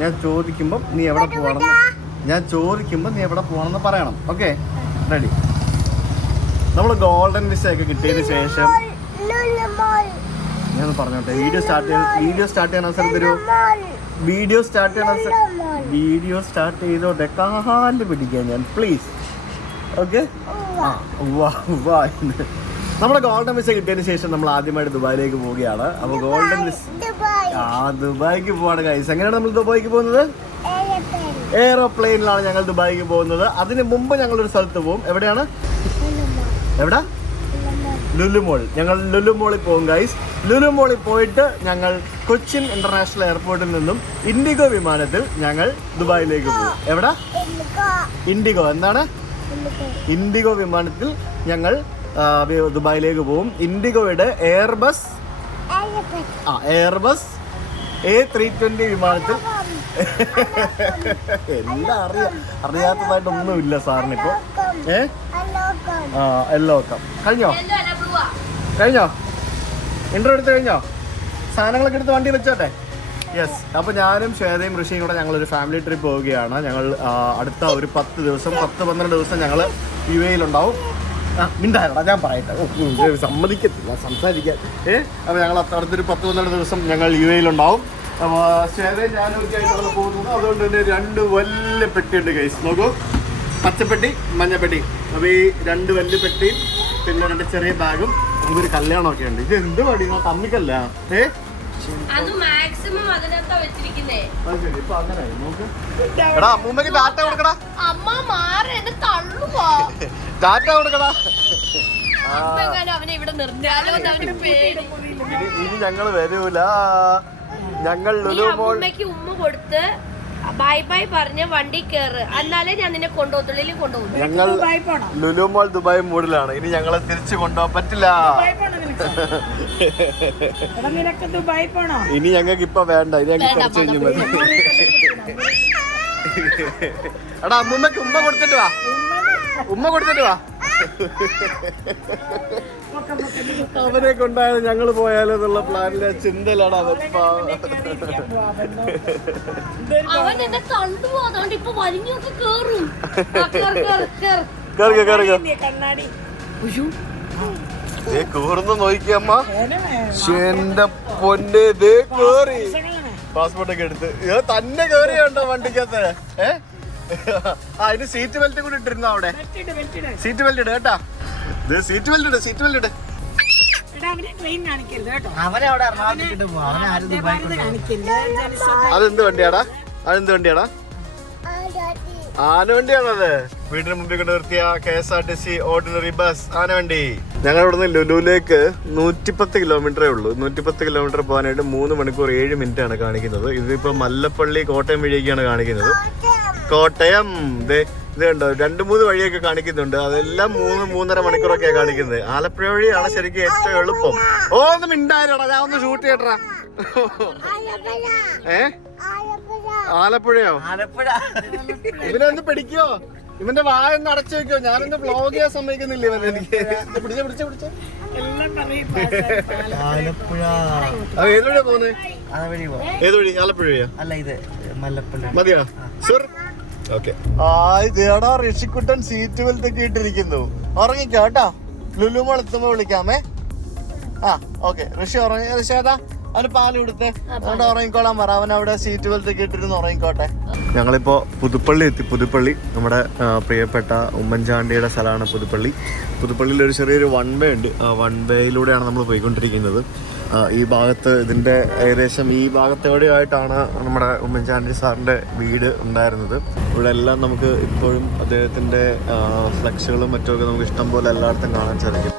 ഞാൻ ചോദിക്കുമ്പോൾ നീ എവിടെ പോകണം ഞാൻ ചോദിക്കുമ്പോൾ നീ എവിടെ പോകണമെന്ന് പറയണം. ഓക്കെ റെഡി നമ്മൾ ഗോൾഡൻ വിസ ഒക്കെ കിട്ടിയതിന് ശേഷം ഞാൻ പറഞ്ഞോട്ടെ. വീഡിയോ സ്റ്റാർട്ട് ചെയ്യാൻ വീഡിയോ സ്റ്റാർട്ട് ചെയ്യാൻ അവസരം തരൂ. വീഡിയോ സ്റ്റാർട്ട് ചെയ്യാൻ അവസരം വീഡിയോ സ്റ്റാർട്ട് ചെയ്തോട്ടെ. കാൽ പിടിക്കാൻ ഞാൻ. പ്ലീസ് ഓക്കെ ആ വാ എന്ന്. നമ്മുടെ ഗോൾഡൻ വിസ കിട്ടിയതിന് ശേഷം നമ്മൾ ആദ്യമായിട്ട് ദുബായിലേക്ക് പോവുകയാണ്. അപ്പോൾ ഗോൾഡൻ വിസ ആ ദുബായിക്ക് പോവാണ് കൈസ് എങ്ങനെയാണ് നമ്മൾ ദുബായിക്ക് പോകുന്നത്? എയറോപ്ലെയിനിലാണ് ഞങ്ങൾ ദുബായിക്ക് പോകുന്നത്. അതിന് മുമ്പ് ഞങ്ങൾ ഒരു സ്ഥലത്ത് പോകും എവിടെയാണ്? എവിടെ? ലുലുമോൾ. ഞങ്ങൾ ലുലുമോളിൽ പോകും ഗൈസ് ലുലുമോളിൽ പോയിട്ട് ഞങ്ങൾ കൊച്ചിൻ ഇന്റർനാഷണൽ എയർപോർട്ടിൽ നിന്നും ഇൻഡിഗോ വിമാനത്തിൽ ഞങ്ങൾ ദുബായിലേക്ക് പോകും എവിടെ? ഇൻഡിഗോ. എന്താണ്? ഇൻഡിഗോ വിമാനത്തിൽ ഞങ്ങൾ ദുബായിലേക്ക് പോകും ഇൻഡിഗോയുടെ എയർബസ് ആ എയർബസ് എ ത്രീ ട്വന്റി വിമാനത്തിൽ. എല്ലാം അറിയാം അറിയാത്തതായിട്ടൊന്നുമില്ല സാറിന് ഇപ്പോൾ ഏ? ആ എല്ലാം ഒക്കെ കഴിഞ്ഞോ? കഴിഞ്ഞോ? ഇന്റർവ്യൂ എടുത്ത് കഴിഞ്ഞോ? സാധനങ്ങളൊക്കെ എടുത്ത് വണ്ടി വെച്ചോട്ടെ? യെസ് അപ്പോൾ ഞാനും ശ്വേതയും ഋഷിയും കൂടെ ഞങ്ങളൊരു ഫാമിലി ട്രിപ്പ് പോവുകയാണ്. ഞങ്ങൾ അടുത്ത ഒരു പത്ത് ദിവസം പത്ത് പന്ത്രണ്ട് ദിവസം ഞങ്ങൾ യു എയിലുണ്ടാവും ആ മിണ്ടായടാ ഞാൻ പറയട്ടെ. സമ്മതിക്കത്തില്ല സംസാരിക്കാൻ. ഏ? അപ്പോൾ ഞങ്ങൾ അടുത്തൊരു പത്ത് പന്ത്രണ്ട് ദിവസം ഞങ്ങൾ യു എയിലുണ്ടാവും അപ്പോൾ ശ്വേതയും ഞാനും ഒക്കെ ആയിട്ടാണ് പോകുന്നത്. അതുകൊണ്ട് തന്നെ രണ്ട് വലിയ പെട്ടിയുണ്ട് കൈസ് നോക്കൂ. പച്ചപ്പെട്ടി മഞ്ഞപ്പെട്ടി. അപ്പോൾ ഈ രണ്ട് വലിയ പെട്ടിയും പിന്നെ രണ്ട് ചെറിയ ബാഗും. നമുക്കൊരു കല്യാണമൊക്കെ ഉണ്ട്. ഇത് എന്ത് പടി തമ്മിക്കല്ല ഏ? എടാ അമ്മൂമ്മക്ക് ടാറ്റ കൊടുക്കടാ. അമ്മ മാറി എന്നെ തള്ളുവാ. ടാറ്റ കൊടുക്കടാ. അവനെ ഇവിടെ നിർത്തിയാലോ ഇനി- ഞങ്ങൾ വരൂല. ഞങ്ങൾ അമ്മയ്ക്ക് ലുലു മോൾ അമ്മൂമ്മയ്ക്ക് ഉമ്മ കൊടുത്ത് ബൈ ബൈ പറഞ്ഞ് വണ്ടി കേറ്. എന്നാലേ ഞാൻ നിന്നെ കൊണ്ടുപോകത്തുള്ളിൽ കൊണ്ടുപോകും ഞങ്ങൾ ലുലു മോൾ ദുബായ് മൂഡിലാണ് ഇനി ഞങ്ങളെ തിരിച്ചു കൊണ്ടുപോകാൻ പറ്റില്ല. നിനക്ക് ദുബായി പോണോ? ഇനി ഞങ്ങൾക്ക് ഇപ്പൊ വേണ്ട ഇനി ഞങ്ങൾക്ക് കുറച്ച് കഴിഞ്ഞ് മതി. എടാ അമ്മൂമ്മക്ക് ഉമ്മ കൊടുത്തിട്ട് വാ. ഉമ്മ കൊടുത്തിട്ട് വാ. അവനെ കൊണ്ടായത് ഞങ്ങൾ പോയാലോ എന്നുള്ള പ്ലാനിലെ ചിന്തയിലാണ് അവൻ കേറുക നീ കണ്ണാടി. ദേ കൂർന്ന് നോക്കിയമ്മ എന്റെ പൊന്നെ ദേ കേറി. പാസ്പോർട്ട് ഒക്കെ എടുത്ത് തന്നെ കേറിയുണ്ടോ വണ്ടിക്കകത്ത്? ഏ? ആ ഇനി സീറ്റ് ബെൽറ്റ് കൂടി ഇട്ടിരുന്നോ അവിടെ? സീറ്റ് ബെൽറ്റ് ഇട് കേട്ടാ. ഇത് സീറ്റ് ബെൽറ്റ് ഇട് സീറ്റ് ബെൽറ്റ് ഇട്. എടാ അവനെ ട്രെയിൻ കാണിക്കരുത് കേട്ടോ. അവനെ അവിടെ എറണാകുളത്തേക്കിട്ട് പോവാ. അവനെ ആരും ദുബായി ഭാരത് കാണിക്കില്ല ജനസംഖ്യ അതെന്ത് വണ്ടിയാടാ? അതെന്ത് വണ്ടിയാടാ? ആനവണ്ടിയാണത് വീടിന് മുമ്പിൽ കൊണ്ട് നിർത്തിയ K S R T C ordinary bus ആനവണ്ടി. ഞങ്ങൾ ഇവിടുന്ന് ലുലുവിലേക്ക് നൂറ്റിപ്പത്ത് കിലോമീറ്ററേ ഉള്ളൂ. നൂറ്റിപ്പത്ത് കിലോമീറ്റർ പോകാനായിട്ട് മൂന്ന് മണിക്കൂർ ഏഴ് മിനിറ്റ് ആണ് കാണിക്കുന്നത്. ഇതിപ്പോ മല്ലപ്പള്ളി കോട്ടയം വഴിയൊക്കെയാണ് കാണിക്കുന്നത്. കോട്ടയം. ദേ ഇത് കണ്ടോ? രണ്ട് മൂന്ന് വഴിയൊക്കെ കാണിക്കുന്നുണ്ട്. അതെല്ലാം മൂന്ന് മൂന്നര മണിക്കൂറൊക്കെയാണ് കാണിക്കുന്നത്. ആലപ്പുഴ വഴിയാണ് ശരിക്കും ഏറ്റവും എളുപ്പം. ഓ ഒന്ന് മിണ്ടായിരടാ. ഞാൻ ഒന്ന് ഷൂട്ട് ചെയ്യട്ടാ ഏ? ആലപ്പുഴയോ? ആലപ്പുഴ. ഇവനെ ഒന്ന് പിടിക്കോ. ഇവന്റെ വായ ഒന്ന് അടച്ചു വെക്കോ. ഞാനൊന്ന് ബ്ലോഗ് ചെയ്യാൻ സമ്മതിക്കുന്നില്ല ഇവൻ എനിക്ക് പിടിച്ച പിടിച്ച പിടിച്ച. ആലപ്പുഴ. അത് ഏത് വഴിയാ പോകുന്നത് ഏതുവഴി പോവാ. ഏത് വഴി? ആലപ്പുഴ അല്ല ഇത് മലപ്പുഴ മതിയോ? സുർ. ഓക്കെ. ആ ഇതേടാ ഋഷിക്കുട്ടൻ സീറ്റ് ഒക്കെ ഇട്ടിരിക്കുന്നു. ഉറങ്ങിക്കോ കേട്ടോ. ലുലുമോൾ എത്തുമ്പോ വിളിക്കാമേ. ആ ഓക്കെ. ഋഷി ഉറങ്ങി. ഋഷി ഏതാ അവന് പാൽ കൊടുത്തേ. അവിടെ ഉറങ്ങിക്കോളാൻ പറ. അവൻ അവിടെ സീറ്റ് ബെൽറ്റ് ഇട്ടിരുന്ന് ഉറങ്ങിക്കോട്ടെ. ഞങ്ങളിപ്പോ പുതുപ്പള്ളി എത്തി. പുതുപ്പള്ളി നമ്മുടെ പ്രിയപ്പെട്ട ഉമ്മൻചാണ്ടിയുടെ സ്ഥലമാണ് പുതുപ്പള്ളി. പുതുപ്പള്ളിയിൽ ഒരു ചെറിയൊരു വൺ വേ ഉണ്ട്. ആ വൺ വേയിലൂടെയാണ് നമ്മൾ പോയിക്കൊണ്ടിരിക്കുന്നത്. ഈ ഭാഗത്ത് ഇതിന്റെ ഏകദേശം ഈ ഭാഗത്തെവിടെയായിട്ടാണ് നമ്മുടെ ഉമ്മൻചാണ്ടി സാറിന്റെ വീട് ഉണ്ടായിരുന്നത്. ഇവിടെ എല്ലാം നമുക്ക് ഇപ്പോഴും അദ്ദേഹത്തിന്റെ ഫ്ലക്സുകളും മറ്റുമൊക്കെ നമുക്ക് ഇഷ്ടം പോലെ എല്ലായിടത്തും കാണാൻ സാധിക്കും.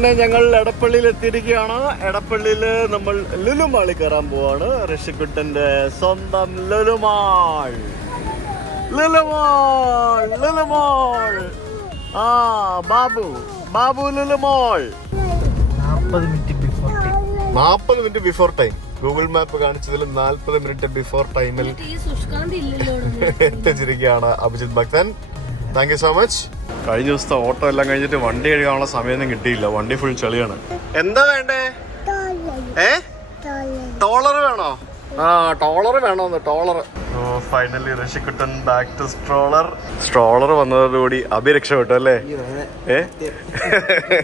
അങ്ങനെ ഞങ്ങൾ എടപ്പള്ളിയിൽ എത്തിയിരിക്കുകയാണ്. എടപ്പള്ളിയിൽ നമ്മൾ ലുലുമാളിൽ കയറാൻ പോവാണ്. ഋഷിക്കുട്ടന്റെ സ്വന്തം ലുലുമാൾ. ലുലുമാൾ ലുലുമാൾ. ആ ബാബു ബാബു ലുലുമാൾ. നാപ്പത് മിനിറ്റ് ബിഫോർ നാൽപ്പത് minute before time Google map കാണിച്ചതിൽ നാൽപ്പത് മിനിറ്റ് ബിഫോർ ടൈമിൽ ഈ സുഷ്കാന്തി ഇല്ലല്ലോ എത്തിച്ചിരിക്കുകയാണ് അഭിജിത് ഭക്തൻ. താങ്ക് യു സോ മച്ച് കഴിഞ്ഞ ദിവസത്തെ ഓട്ടോ എല്ലാം കഴിഞ്ഞിട്ട് വണ്ടി കഴുകാനുള്ള സമയമൊന്നും കിട്ടിയില്ല. വണ്ടി ഫുൾ ചെളിയാണ്. എന്താ വേണ്ടേ? ഏ? ടോളർ വേണോ? ആ ടോളർ വേണോന്ന് ടോളർ finally Rishikuttan back to stroller stroller വന്നതോടുകൂടി അഭി രക്ഷപ്പെട്ടു അല്ലേ? ഏ?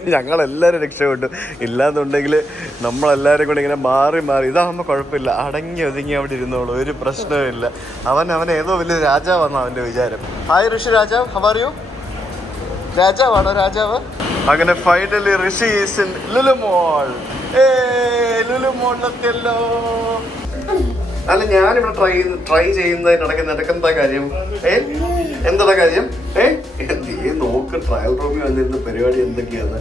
ഞങ്ങൾ എല്ലാവരും രക്ഷപ്പെട്ടു. ഇല്ലാന്നുണ്ടെങ്കിൽ നമ്മളെല്ലാവരും കൂടി ഇങ്ങനെ മാറി മാറി. ഇതാകുമ്പോൾ കുഴപ്പമില്ല. അടങ്ങി ഒതുങ്ങി അവിടെ ഇരുന്നോളൂ. ഒരു പ്രശ്നവുമില്ല അവൻ അവൻ ഏതോ വലിയ രാജാവാണ് അവന്റെ വിചാരം. ഹായ് ഋഷി രാജാവ്. ഹവാറിയോ രാജാവാണോ രാജാവ്? അങ്ങനെ finally Rishi is in Lulu mall ഏ ലുലുമോളിലെത്തിയല്ലോ അല്ല ഞാനിവിടെ ട്രൈ ട്രൈ ചെയ്യുന്നതിനിടയ്ക്ക് നിനക്കെന്താ കാര്യം? ഏ? എന്താ കാര്യം? ഏ? നീ നോക്ക് ട്രയൽ റൂമിൽ വന്നിരുന്ന പരിപാടി എന്തൊക്കെയാണ്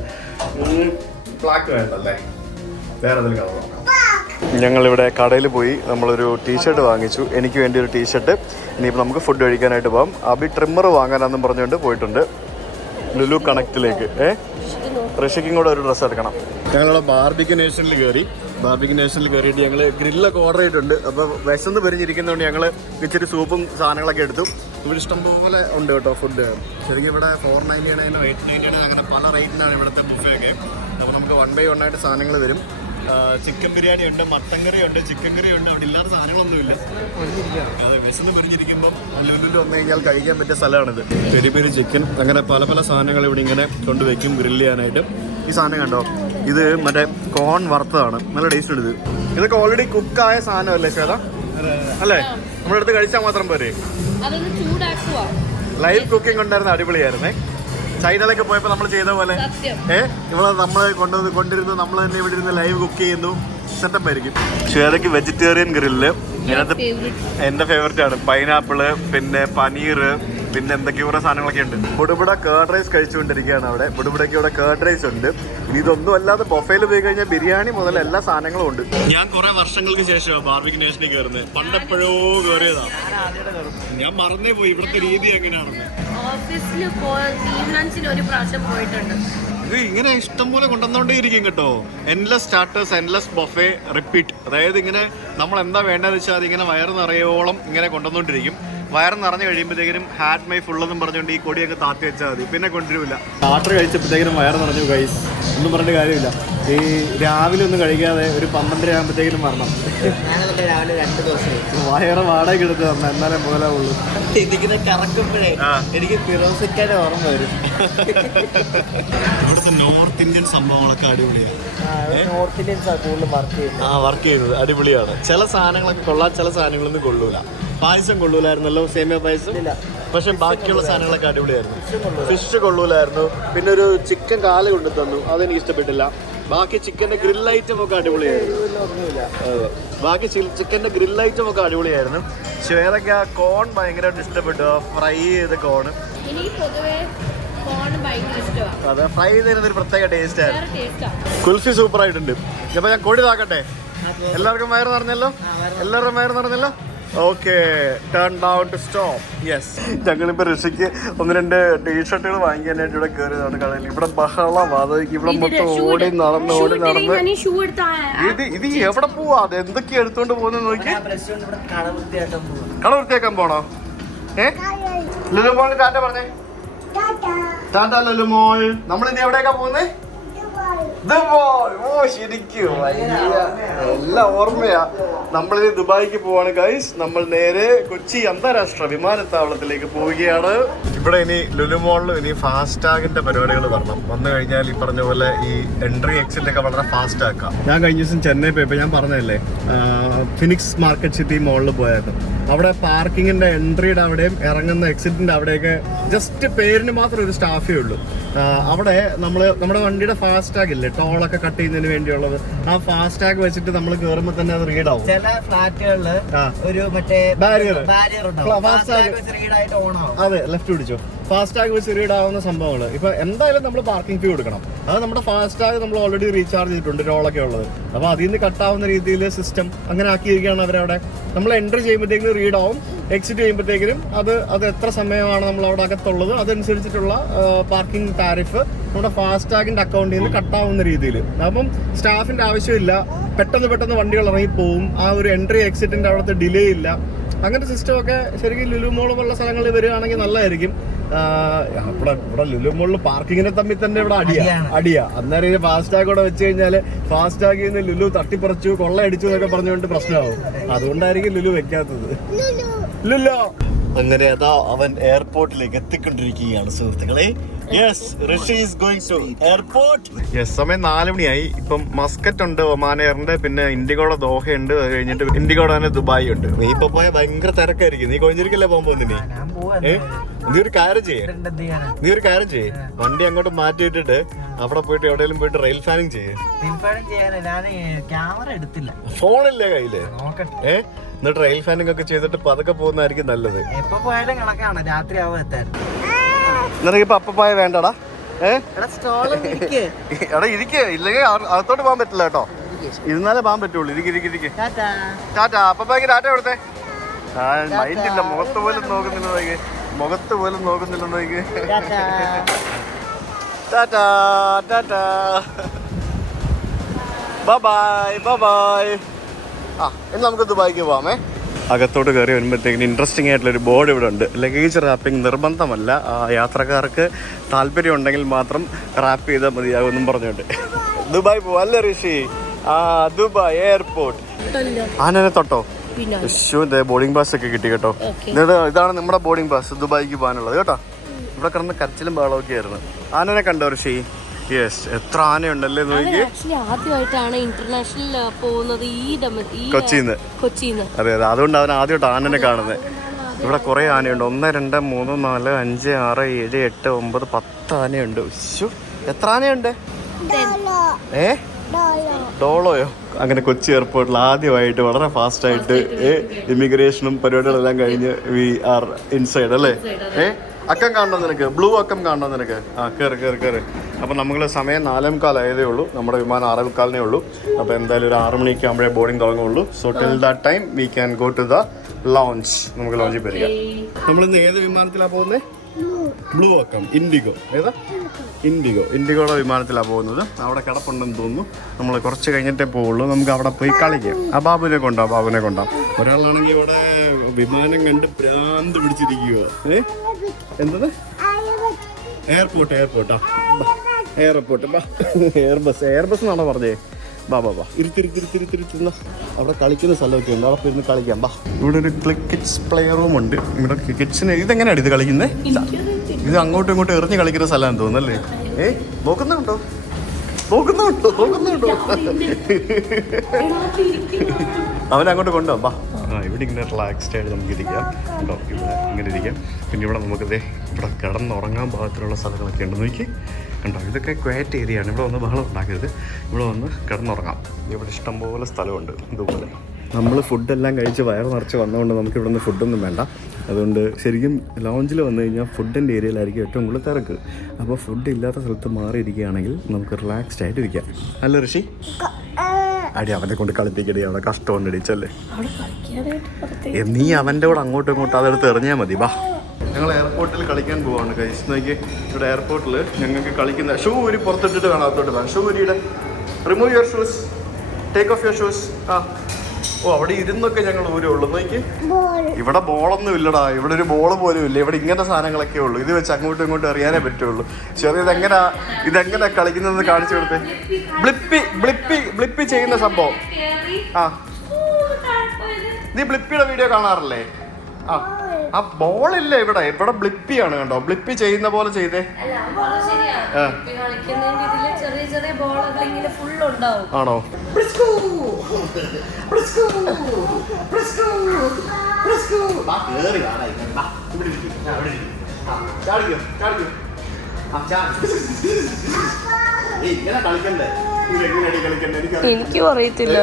ബ്ലാക്ക് വേണ്ടല്ലേ വേറെ എന്തെങ്കിലും കളർ നോക്കാം. ഞങ്ങളിവിടെ കടയിൽ പോയി നമ്മളൊരു ടീഷർട്ട് വാങ്ങിച്ചു. എനിക്ക് വേണ്ടി ഒരു ടീഷർട്ട് ഇനിയിപ്പോൾ നമുക്ക് ഫുഡ് കഴിക്കാനായിട്ട് പോകാം അബി ട്രിമ്മർ വാങ്ങാനാന്നും പറഞ്ഞുകൊണ്ട് പോയിട്ടുണ്ട്. ലുലു കണക്റ്റിലേക്ക് ഏ? ഋഷിക്കും കൂടെ ഒരു ഡ്രസ്സ് എടുക്കണം. ഞങ്ങളിവിടെ ബാർബിക്ക് നേഷനിൽ കയറി ബാർബിക്ക് നേഷനിൽ കയറിയിട്ട് ഞങ്ങൾ ഗ്രില്ലൊക്കെ ഓർഡർ ചെയ്തിട്ടുണ്ട്. അപ്പോൾ വിശന്ന് പെരിഞ്ഞിരിക്കുന്നതുകൊണ്ട് ഞങ്ങൾ ഇച്ചിരി സൂപ്പും സാധനങ്ങളൊക്കെ എടുത്തു. ഇവിടെ ഇഷ്ടംപോലെ ഉണ്ട് കേട്ടോ ഫുഡ് ശരിക്കും ഇവിടെ ഫോർ നയന്റി ആണെങ്കിലും എയ്റ്റ് നയന്റി ആണെങ്കിലും അങ്ങനെ പല റേറ്റിലാണ് ഇവിടുത്തെ ബുഫേ ഒക്കെ. അപ്പോൾ നമുക്ക് വൺ ബൈ വൺ ആയിട്ട് സാധനങ്ങൾ വരും. ചിക്കൻ ബിരിയാണി ഉണ്ട് മട്ടൻ കറി ഉണ്ട് ചിക്കൻ കറി ഉണ്ട് അവിടെ ഇല്ലാത്ത സാധനങ്ങളൊന്നുമില്ല. അതെ വിശന്ന് പറഞ്ഞിരിക്കുമ്പോൾ ലുലുലു വന്നു കഴിഞ്ഞാൽ കഴിക്കാൻ പറ്റിയ സ്ഥലമാണിത്. പെരി പെരി ചിക്കൻ അങ്ങനെ പല പല സാധനങ്ങൾ ഇവിടെ ഇങ്ങനെ കൊണ്ടുവയ്ക്കും ഗ്രില്ല് ചെയ്യാനായിട്ട്. ഈ സാധനം കണ്ടോ? ഇത് മറ്റേ കോൺ വറുത്തതാണ്. നല്ല ടേസ്റ്റ് ഉണ്ട് ഇത്. ഇതൊക്കെ ഓൾറെഡി കുക്കായ സാധനമല്ലേ ശ്വേത? അല്ലേ? നമ്മുടെ അടുത്ത് കഴിച്ചാൽ മാത്രം പോരെ. ലൈവ് കുക്കിംഗ് ഉണ്ടായിരുന്ന അടിപൊളിയായിരുന്നേ. ചൈനയിലൊക്കെ പോയപ്പോൾ നമ്മൾ ചെയ്ത പോലെ സത്യം. ഏ? ഇവിടെ നമ്മൾ കൊണ്ടുവന്ന് കൊണ്ടിരുന്ന് നമ്മൾ തന്നെ ഇവിടെ ഇരുന്ന് ലൈവ് കുക്ക് ചെയ്യുന്നു. സെറ്റപ്പ് ആയിരിക്കും. ശ്വേതയ്ക്ക് വെജിറ്റേറിയൻ ഗ്രില്ല് അതിനകത്ത് എന്റെ ഫേവറേറ്റ് ആണ്. പൈനാപ്പിൾ പിന്നെ പനീർ പിന്നെ എന്തൊക്കെയോ കുറേ സാധനങ്ങളൊക്കെ ഉണ്ട്. ബുടുബുട കേർഡ് റൈസ് കഴിച്ചുകൊണ്ടിരിക്കുകയാണ് അവിടെ. ബുടുബുടയ്ക്ക് ഇവിടെ കേർഡ് റൈസ് ഉണ്ട്. ഇതൊന്നും അല്ലാതെ ബൊഫയിൽ പോയി കഴിഞ്ഞാൽ ബിരിയാണി മുതൽ എല്ലാ സാധനങ്ങളും ഉണ്ട്. ഞാൻ കുറെ വർഷങ്ങൾക്ക് ശേഷം ബാർബിക്ക് നേഷനിൽ കയറുന്നത് പണ്ടെപ്പോഴോ കയറിയതാ ഞാൻ മറന്നേ പോയി. ഇവിടുത്തെ രീതി എങ്ങനെയാണെന്ന്. ഓഫീസിൽ ഒരു പ്രാവശ്യം പോയിട്ടുണ്ട്. ഇത് ഇങ്ങനെ ഇഷ്ടം പോലെ കൊണ്ടുവന്നോണ്ടേ ഇരിക്കും കേട്ടോ. Endless starters endless buffet repeat അതായത് ഇങ്ങനെ നമ്മൾ എന്താ വേണ്ടതെന്ന് വെച്ചാൽ അതിങ്ങനെ വയറ് നിറയോളം ഇങ്ങനെ കൊണ്ടുവന്നോണ്ടിരിക്കും. വയറ് നിറഞ്ഞു കഴിയുമ്പോഴത്തേക്കും ഹാറ്റ് മൈ ഫുള്ളെന്നും പറഞ്ഞുകൊണ്ട് ഈ കൊടിയൊക്കെ താത്തി വെച്ചാൽ മതി. പിന്നെ കൊണ്ടുവരില്ല സ്റ്റാർട്ടർ കഴിച്ചപ്പോഴത്തേക്കും വയർ നിറഞ്ഞു കൈസ് ഒന്നും പറഞ്ഞിട്ട് കാര്യമില്ല. ഈ രാവിലെ ഒന്നും കഴിക്കാതെ ഒരു പന്ത്രണ്ടര ആകുമ്പോഴത്തേക്കും മരണം. ഞാനതൊക്കെ രാവിലെ രണ്ട് ദിവസം. വയറ് വാടക എടുത്ത് തന്ന എന്നാലേ മുതലാവുള്ളൂ ഇതിങ്ങനെ കറക്കുമ്പോഴേ എനിക്ക് ഫിറോസിക്കാരെ ഓർമ്മ വരും. ഇവിടുത്തെ നോർത്ത് ഇന്ത്യൻ സംഭവങ്ങളൊക്കെ അടിപൊളിയാണ് നോർത്ത് ഇന്ത്യൻസ് കൂടുതലും വർക്ക് ചെയ്യുന്നത്. ആ വർക്ക് ചെയ്യുന്നത്. അടിപൊളിയാണ്. ചില സാധനങ്ങളൊക്കെ കൊള്ളാം ചില സാധനങ്ങളൊന്നും കൊള്ളൂല. പായസം കൊള്ളൂലായിരുന്നല്ലോ സേമിയ പായസം? ഇല്ല. പക്ഷെ ബാക്കിയുള്ള സാധനങ്ങളൊക്കെ അടിപൊളിയായിരുന്നു. ഫിഷ് കൊള്ളൂലായിരുന്നു. പിന്നെ ഒരു ചിക്കൻ കാൽ കൊണ്ടു തന്നു അതെനിക്ക് ഇഷ്ടപ്പെട്ടില്ല. ബാക്കി ചിക്കന്റെ ഗ്രിൽ ഐറ്റം ഒക്കെ അടിപൊളിയായിരുന്നു. ബാക്കി ചിക്കന്റെ ഗ്രിൽ ഐറ്റം ഒക്കെ അടിപൊളിയായിരുന്നു. ചേരക്ക ആ കോൺ ഭയങ്കരമായിട്ട് ഇഷ്ടപ്പെട്ടു. ഫ്രൈ ചെയ്ത കോൺ എനിക്ക് പൊതുവേ കോൺ ഭയങ്കര ഇഷ്ടമാണ്. അതെ ഫ്രൈ ചെയ്തതിന് ഒരു പ്രത്യേക ടേസ്റ്റ് ആയിരുന്നു കുൽഫി സൂപ്പർ ആയിട്ടുണ്ട്. അപ്പൊ ഞാൻ കൊടി താക്കട്ടെ? എല്ലാവർക്കും വയറ് നിറഞ്ഞല്ലോ? എല്ലാവരുടെയും വയറ് നിറഞ്ഞല്ലോ? Okay turn down to stop yes ഞങ്ങളിപ്പോ ഋഷിക്ക് ഒന്ന് രണ്ട് ടീഷർട്ടുകൾ വാങ്ങിക്കാനായിട്ട് ഇവിടെ കയറിയതാണ് കടയിൽ ഇവിടെ ബഹളം അത് ഇവിടെ മൊത്തം ഓടി നടന്ന് ഓടി നടന്ന്. ഇത് ഇത് എവിടെ പോവാ? അത് എന്തൊക്കെയാ എടുത്തോണ്ട് പോകുന്നത് നോക്കി. കള കട വൃത്തിയാക്കാൻ പോണോ? ഏ? ലുലുമോൾ ടാറ്റ പറഞ്ഞേ. ടാറ്റ. ലുലുമോൾ. നമ്മൾ ഇനി എവിടെയൊക്കെ പോകുന്നേ? ദുബായ് എല്ലാം ഓർമ്മയാ. നമ്മളിനി ദുബായിക്ക് പോവാണ് ഗൈസ് നമ്മൾ നേരെ കൊച്ചി അന്താരാഷ്ട്ര വിമാനത്താവളത്തിലേക്ക് പോവുകയാണ്. ഇവിടെ ഇനി ലുലുമോളിൽ ഇനി ഫാസ്റ്റാഗിന്റെ പരിപാടികൾ വരണം. വന്നു കഴിഞ്ഞാൽ ഈ പറഞ്ഞ പോലെ ഈ എൻട്രി എക്സിറ്റ് ഒക്കെ വളരെ ഫാസ്റ്റ് ആക്കാം. ഞാൻ കഴിഞ്ഞ ദിവസം ചെന്നൈ പോയപ്പോൾ ഞാൻ പറഞ്ഞതല്ലേ ഫിനിക്സ് മാർക്കറ്റ് സിറ്റി മോളിൽ പോയായിരുന്നു. അവിടെ പാർക്കിങ്ങിന്റെ എൻട്രിയുടെ അവിടെയും ഇറങ്ങുന്ന എക്സിറ്റിന്റെ അവിടെയൊക്കെ ജസ്റ്റ് പേരിന് മാത്രം ഒരു സ്റ്റാഫേ ഉള്ളൂ. അവിടെ നമ്മൾ നമ്മുടെ വണ്ടിയുടെ ഫാസ്റ്റ് ടാഗ് ഇല്ലേ? ടോളൊക്കെ കട്ട് ചെയ്യുന്നതിന് വേണ്ടിയുള്ളത്. ആ ഫാസ്റ്റ് ടാഗ് വെച്ചിട്ട് നമ്മൾ കയറുമ്പോൾ തന്നെ അത് റീഡ് ആവും. ചില ഫ്ലാറ്റുകളിൽ ഒരു മറ്റേ ബാരിയർ ബാരിയർ ഫാസ്റ്റ് ടാഗ്. ഉണ്ടാവും റീഡായിട്ട് ഓൺ ആവും അതെ ലെഫ്റ്റ് പിടിച്ചോ? ഫാസ്ടാഗ് വെച്ച് റീഡാവുന്ന സംഭവങ്ങൾ. ഇപ്പൊ എന്തായാലും നമ്മൾ പാർക്കിംഗ് ഫീ കൊടുക്കണം. അത് നമ്മുടെ ഫാസ്ടാഗ് നമ്മൾ ഓൾറെഡി റീചാർജ് ചെയ്തിട്ടുണ്ട് ടോളൊക്കെ ഉള്ളത്. അപ്പോൾ അതിൽ നിന്ന് കട്ടാവുന്ന രീതിയിൽ സിസ്റ്റം അങ്ങനെ ആക്കിയിരിക്കുകയാണ് അവരവിടെ. നമ്മൾ എൻട്രി ചെയ്യുമ്പോഴത്തേക്കും റീഡ് ആവും എക്സിറ്റ് ചെയ്യുമ്പോഴത്തേക്കും അത് അത് എത്ര സമയമാണ് നമ്മൾ അവിടെ അകത്തുള്ളത് അതനുസരിച്ചിട്ടുള്ള പാർക്കിംഗ് താരിഫ് നമ്മുടെ ഫാസ്റ്റാഗിന്റെ അക്കൗണ്ടിൽ നിന്ന് കട്ടാവുന്ന രീതിയിൽ. അപ്പം സ്റ്റാഫിന്റെ ആവശ്യമില്ല. പെട്ടെന്ന് പെട്ടെന്ന് വണ്ടികൾ ഇറങ്ങി പോവും ആ ഒരു എൻട്രി എക്സിറ്റിന്റെ അവിടുത്തെ ഡിലേ ഇല്ല. അങ്ങനത്തെ സിസ്റ്റം ഒക്കെ ശരിക്കും ലുലു മോൾ പോലുള്ള സ്ഥലങ്ങളിൽ വരികയാണെങ്കിൽ നല്ലതായിരിക്കും. ഇവിടെ ഇവിടെ ലുലു മോളിൽ പാർക്കിങ്ങിനെ തമ്മിൽ തന്നെ ഇവിടെ അടിയാ. അടിയാ. അന്നേരം ഈ ഫാസ്ടാഗ് കൂടെ വെച്ച് കഴിഞ്ഞാൽ ഫാസ്ടാഗിൽ നിന്ന് ലുലു തട്ടിപ്പറിച്ചു കൊള്ളയടിച്ചു എന്നൊക്കെ പറഞ്ഞുകൊണ്ട് പ്രശ്നമാവും. അതുകൊണ്ടായിരിക്കും ലുലു വെക്കാത്തത്. ലുലു. അങ്ങനെ അതാ അവൻ എയർപോർട്ടിലേക്ക് എത്തിക്കൊണ്ടിരിക്കുകയാണ് സുഹൃത്തുക്കളെ. Yes Rishi is going to airport yes സമയം നാല് മണിയായി. ഇപ്പം മസ്കറ്റ് ഉണ്ട് ഒമാൻ എയറിന്റെ പിന്നെ ഇൻഡിഗോടെ ദോഹയുണ്ട് അത് കഴിഞ്ഞിട്ട് ഇൻഡിഗോടെ തന്നെ ദുബായ് ഉണ്ട്. നീ ഇപ്പൊ പോയാൽ ഭയങ്കര തിരക്കായിരിക്കും. നീ കൊഞ്ചിരിക്കല്ലേ പോകാൻ പോകുന്നില്ലേ നീ ഒരു കാര്യം ചെയ്യേ. നീ ഒരു കാര്യം ചെയ്യേ. വണ്ടി അങ്ങോട്ട് മാറ്റിയിട്ടിട്ട് അവിടെ പോയിട്ട് എവിടെയെങ്കിലും പോയിട്ട് റെയിൽ ഫാനിങ് ചെയ്യേ. ക്യാമറ എടുത്തില്ല. ഫോണില്ലേ കയ്യിൽ? ഏ? എന്നിട്ട് റെയിൽ ഫാനിങ് ഒക്കെ ചെയ്തിട്ട് പതുക്കെ പോകുന്നതായിരിക്കും നല്ലത്. എപ്പോ പോയാലും കണക്കാണ് രാത്രി ആവും എത്താൻ. നിനക്ക് ഇപ്പൊ അപ്പപ്പായ വേണ്ടടാ. എടാ ഇരിക്കേ. ഇല്ലെങ്കിൽ അക- അകത്തോട്ട് പോകാൻ പറ്റില്ല കേട്ടോ. ഇരുന്നാലേ പോകാൻ പറ്റുള്ളൂ. ഇരിക്കും ഇരിക്കും ഇരിക്കും. ടാറ്റാ. അപ്പപ്പായ്ക്ക് ടാറ്റ കൊടുത്തേ ആ മൈൻഡ് ഇല്ല. മുഖത്ത് പോലും നോക്കുന്നില്ല നോക്കി മുഖത്ത് പോലും നോക്കുന്നില്ല നോക്കി tata. Tata tata. Bye bye ആ ഇനി നമുക്ക് ദുബായിക്ക് പോവാമേ. അകത്തോട്ട് കയറി വരുമ്പോഴത്തേക്കിന് ഇൻട്രസ്റ്റിംഗ് ആയിട്ടുള്ള ഒരു ബോർഡ് ഇവിടെ ഉണ്ട്. ലഗേജ് റാപ്പിംഗ് നിർബന്ധമല്ല. ആ, യാത്രക്കാർക്ക് താല്പര്യം ഉണ്ടെങ്കിൽ മാത്രം റാപ്പ് ചെയ്താൽ മതിയാകുമെന്നും പറഞ്ഞുകൊണ്ട്. ദുബായ് പോവാ അല്ലേ ഋഷി? ആ ദുബായ് എയർപോർട്ട്. ആനനെ തൊട്ടോ? പിന്നെ ബോർഡിംഗ് പാസ് ഒക്കെ കിട്ടി കേട്ടോ. ഇതാണ് നമ്മുടെ ബോർഡിംഗ് പാസ് ദുബായിക്ക് പോകാനുള്ളത് കേട്ടോ. ഇവിടെ കിടന്ന് കരച്ചിലും ബഹളമൊക്കെ ആയിരുന്നു. ആനനെ കണ്ടോ ഋഷി? യെസ് എത്ര ആനയുണ്ടല്ലേ നോക്കി ആദ്യമായിട്ടാണ് ഇന്റർനാഷണൽ പോകുന്നത് ഈ കൊച്ചിന്ന് കൊച്ചിന്ന് അതെ അതെ അതുകൊണ്ട് അവൻ ആദ്യമായിട്ട് ആനനെ കാണുന്നത്. ഇവിടെ കുറേ ആനയുണ്ട്. ഒന്ന് രണ്ട് മൂന്ന് നാല് അഞ്ച് ആറ് ഏഴ് എട്ട് ഒമ്പത് പത്ത് ആനയുണ്ട്. എത്ര ആനയുണ്ട്? ഏ? ഡോളോയോ? അങ്ങനെ കൊച്ചി എയർപോർട്ടിൽ ആദ്യമായിട്ട് വളരെ ഫാസ്റ്റ് ആയിട്ട് ഇമിഗ്രേഷനും പരിപാടികളെല്ലാം കഴിഞ്ഞ് വി ആർ ഇൻസൈഡ് അല്ലേ? ഏ അക്കം കാണണോ നിനക്ക്? ബ്ലൂ അക്കം കാണണോ നിനക്ക്? ആ കയറി കയറി കയറി അപ്പം നമ്മൾ സമയം നാലേ മുക്കാലായതേ ഉള്ളൂ. നമ്മുടെ വിമാനം ആറേ മുക്കാലിനേ ഉള്ളൂ. അപ്പോൾ എന്തായാലും ഒരു ആറ് മണിക്ക് ആകുമ്പോഴേ boarding തുടങ്ങുള്ളൂ so till that time we can go to the lounge നമുക്ക് ലോഞ്ചിൽ വരിക നമ്മളിന്ന് ഏത് വിമാനത്തിലാണ് പോകുന്നത് ബ്ലൂ അക്കം ഇൻഡിഗോ. ഏതാ? ഇൻഡിഗോ. ഇൻഡിഗോയുടെ വിമാനത്തിലാണ് പോകുന്നത്. അവിടെ കിടപ്പുണ്ടെന്ന് തോന്നുന്നു. നമ്മൾ കുറച്ച് കഴിഞ്ഞിട്ടേ പോവുള്ളൂ. നമുക്ക് അവിടെ പോയി കളിക്കാം. ആ ബാബുവിനെ കൊണ്ടാ? ബാബുവിനെ കൊണ്ടാ? ഒരാളാണെങ്കിൽ ഇവിടെ വിമാനം കണ്ട് ഭ്രാന്ത് പിടിച്ചിരിക്കുക ഏ? എന്തത്? Airport എയർപോർട്ടാ airport airbus air bus air bus എന്നാണോ പറഞ്ഞേ? ബാ ബാ ബാ. ഇരുത്തിരുത്തിരുത്തിരുത്തിരുത്തുന്ന അവിടെ കളിക്കുന്ന സ്ഥലമൊക്കെ ഉണ്ട്. അവിടെ പോയിരുന്ന് കളിക്കാം. ബാ. ഇവിടെ ഒരു ക്രിക്കറ്റ്സ് പ്ലെയർ റൂം ഉണ്ട്. ഇവിടെ ക്രിക്കറ്റ്സിന് ഇതെങ്ങനെയാണ് ഇത് കളിക്കുന്നത് ഇത് അങ്ങോട്ടും ഇങ്ങോട്ടും എറിഞ്ഞ് കളിക്കുന്ന സ്ഥലമാണെന്ന് തോന്നുന്നല്ലേ ഏ നോക്കുന്നുണ്ടോ നോക്കുന്നുണ്ടോ നോക്കുന്നുണ്ടോ അവൻ അങ്ങോട്ട് കൊണ്ടോ ബാ ആ ഇവിടെ ഇങ്ങനെ റിലാക്സ്ഡ് ആയിട്ട് നമുക്ക് ഇരിക്കാം. കേട്ടോ ഇവിടെ ഇങ്ങനെ ഇരിക്കാം. പിന്നെ ഇവിടെ നമുക്കിതേ ദേ ഇവിടെ കിടന്നുറങ്ങാൻ പാകത്തിലുള്ള സ്ഥലങ്ങളൊക്കെ ഉണ്ട്. നോക്കി. കണ്ടോ ഇതൊക്കെ ക്വാറ്റ് ഏരിയ ആണ്. ഇവിടെ വന്ന് ബഹളം ഉണ്ടാക്കരുത്. ഇവിടെ വന്ന് കിടന്നുറങ്ങാം. ഇവിടെ ഇഷ്ടംപോലെ സ്ഥലമുണ്ട് ഇതുപോലെ. നമ്മൾ ഫുഡെല്ലാം കഴിച്ച് വയറ് നിറച്ച് വന്നതുകൊണ്ട് നമുക്ക് ഇവിടെ നിന്ന് ഫുഡൊന്നും വേണ്ട. അതുകൊണ്ട് ശരിക്കും ലോഞ്ചിൽ വന്നു കഴിഞ്ഞാൽ ഫുഡിന്റെ ഏരിയയിലായിരിക്കും ഏറ്റവും കൂടുതൽ തിരക്ക്. അപ്പോൾ ഫുഡ് ഇല്ലാത്ത സ്ഥലത്ത് മാറിയിരിക്കുകയാണെങ്കിൽ നമുക്ക് റിലാക്സ്ഡ് ആയിട്ട് ഇരിക്കാം. അല്ല ഋഷി? അടി അവനെ കൊണ്ട് കളിപ്പിക്കടി അവിടെ കഷ്ടമുണ്ട് അടിച്ചല്ലേ നീ അവന്റെ കൂടെ അങ്ങോട്ടും ഇങ്ങോട്ടും അതെടുത്ത് എറിഞ്ഞാൽ മതി വാ. ഞങ്ങൾ എയർപോർട്ടിൽ കളിക്കാൻ പോവാണ് കൈസ് നോക്കി ഇവിടെ എയർപോർട്ടിൽ ഞങ്ങൾക്ക് കളിക്കുന്ന ഷൂ ഒരു പുറത്തിട്ടിട്ട് വേണം അകത്തോട്ട് വേണം shoe ഊരിയുടെ. Remove your shoes take off your shoes ആ. ഓ അവിടെ ഇരുന്നൊക്കെ ഞങ്ങൾ ഊരുള്ളൂ നോക്കി ഇവിടെ ബോളൊന്നും ഇല്ലടാ. ഇവിടെ ഒരു ബോൾ പോലും ഇല്ല. ഇവിടെ ഇങ്ങനത്തെ സാധനങ്ങളൊക്കെ ഉള്ളൂ. ഇത് വെച്ച് അങ്ങോട്ടും ഇങ്ങോട്ടും അറിയാനേ പറ്റുള്ളൂ. ചെറിയ ഇതെങ്ങനെ ഇതെങ്ങനെ കളിക്കുന്നത് കാണിച്ചു കൊടുത്തേ. ബ്ലിപ്പി ബ്ലിപ്പി ബ്ലിപ്പി ചെയ്യുന്ന സംഭവം. ആ. നീ ബ്ലിപ്പിയുടെ വീഡിയോ കാണാറില്ലേ? ആ. ആ ബോളില്ല ഇവിടെ? ഇവിടെ ബ്ലിപ്പിയാണ് കണ്ടോ? ബ്ലിപ്പി ചെയ്യുന്ന പോലെ ചെയ്തേ. അല്ല അത് ശരിയാ. ആ. ഇതിൽ ചെറിയ ചെറിയ ബോളുകൾ ഇങ്ങനെ ഫുൾ ഉണ്ടാവും. ആണോ? എനിക്കും അറിയത്തില്ല.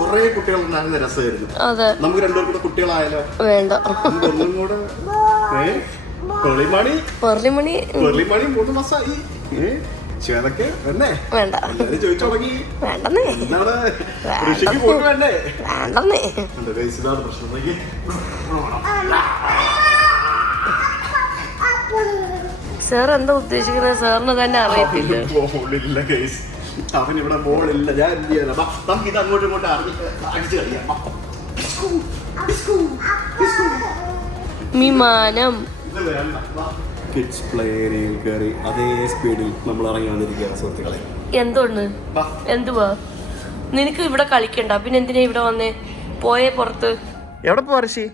കുറെ കുട്ടികൾ ഉണ്ടാകുന്ന രസമായിരുന്നു. നമുക്ക് രണ്ടുപേർ കൂടെ കുട്ടികളായാലോ? വേണ്ട. ഒന്നും കൂടെ ഏ? പെളിമണി പെർലിമണി പെളിമണി മൂന്ന് മാസമായി ഏ? ശ്വേതക്ക് വേണ്ടേ? വേണ്ട. എല്ലാരും ചോദിച്ചു തുടങ്ങി. വേണ്ടെന്നേ. എന്താണ്? ഋഷിക്ക് പോയിട്ട് വേണ്ടേ? വേണ്ടെന്നേ. ഉണ്ട്, guys, ഇതാണ് പ്രശ്നം. നോക്കി. സാർ എന്താ ഉദ്ദേശിക്കുന്നത്? സാറിന് തന്നെ അറിയത്തില്ല. അവൻ ഇവിടെ ബോളില്ല ഞാൻ എന്ത് ചെയ്യാനാ? ബാ, നമുക്ക് ഇത് അങ്ങോട്ടും ഇങ്ങോട്ടും അറിഞ്ഞ് അടിച്ച് കളിക്കാം. ബാ. വിമാനം. ഇത് വേണ്ട. കിഡ്സ് പ്ലേ ഏരിയയിൽ കയറി അതേ സ്പീഡിൽ നമ്മൾ ഇറങ്ങി വന്നിരിക്കുകയാണ് സുഹൃത്തുക്കളെ. എന്തുണ്ട് ബാ. എന്തുവാ? നിനക്ക് ഇവിടെ കളിക്കണ്ട. പിന്നെ എന്തിനാ ഇവിടെ വന്നേ? പോയേ പുറത്ത്. എവിടെ പോവാ ഋഷി?